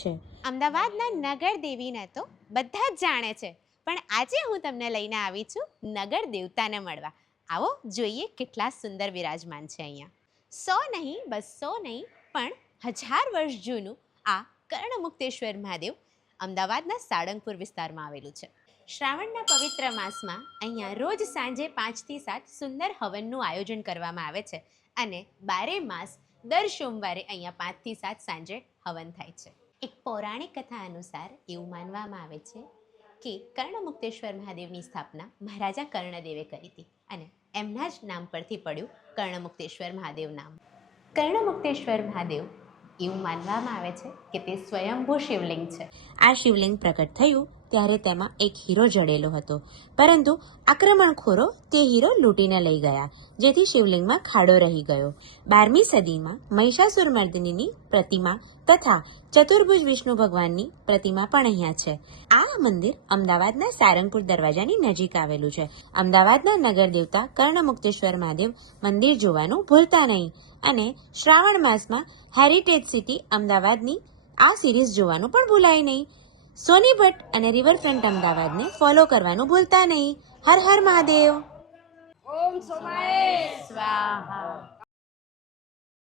છે. અમદાવાદના નગર દેવીને તો બધા જ જાણે છે, પણ આજે હું તમને લઈને આવી છું નગર દેવતાને મળવા. આવો જોઈએ કેટલા સુંદર વિરાજમાન છે અહીંયા. 100 નહીં, 200 નહીં, પણ 1000 વર્ષ જૂનું આ કર્ણમુક્તેશ્વર મહાદેવ અમદાવાદના સાળંગપુર વિસ્તારમાં આવેલું છે. શ્રાવણના પવિત્ર માસમાં અહીંયા રોજ સાંજે 5 થી 7 સુંદર હવનનું આયોજન કરવામાં આવે છે અને 12 માસ દર સોમવારે અહીંયા 5 થી 7 સાંજે હવન થાય છે. એક પૌરાણિક કથા અનુસાર એવું માનવામાં આવે છે કે કર્ણમુક્તેશ્વર મહાદેવની સ્થાપના મહારાજા કર્ણદેવે કરી હતી અને એમના જ નામ પરથી પડ્યું કર્ણમુક્તેશ્વર મહાદેવ નામ. કર્ણમુક્તેશ્વર મહાદેવ એવું માનવામાં આવે છે કે તે સ્વયંભૂ શિવલિંગ છે. આ શિવલિંગ પ્રગટ થયું ત્યારે તેમાં એક હીરો જડેલો હતો, પરંતુ આક્રમણખોરો તે હીરો લૂંટીને લઈ ગયા, જેથી શિવલિંગમાં ખાડો રહી ગયો. 12મી સદીમાં મહિષાસુરમર્દિનીની પ્રતિમા તથા ચતુર્ભુજ વિષ્ણુ ભગવાનની પ્રતિમા પણ અહીંયા છે. આ મંદિર અમદાવાદના સારંગપુર દરવાજાની નજીક આવેલું છે. અમદાવાદના નગર દેવતા કર્ણમુક્તેશ્વર મહાદેવ મંદિર જોવાનું ભૂલતા નહીં અને શ્રાવણ માસમાં હેરિટેજ સિટી અમદાવાદની આ સિરીઝ જોવાનું પણ ભૂલાય નહીં. સોની ભટ્ટ અને રિવરફ્રન્ટ અમદાવાદને ફોલો કરવાનું ભૂલતા નહીં. હર હર મહાદેવ. ઓમ સોમાય સ્વાહા.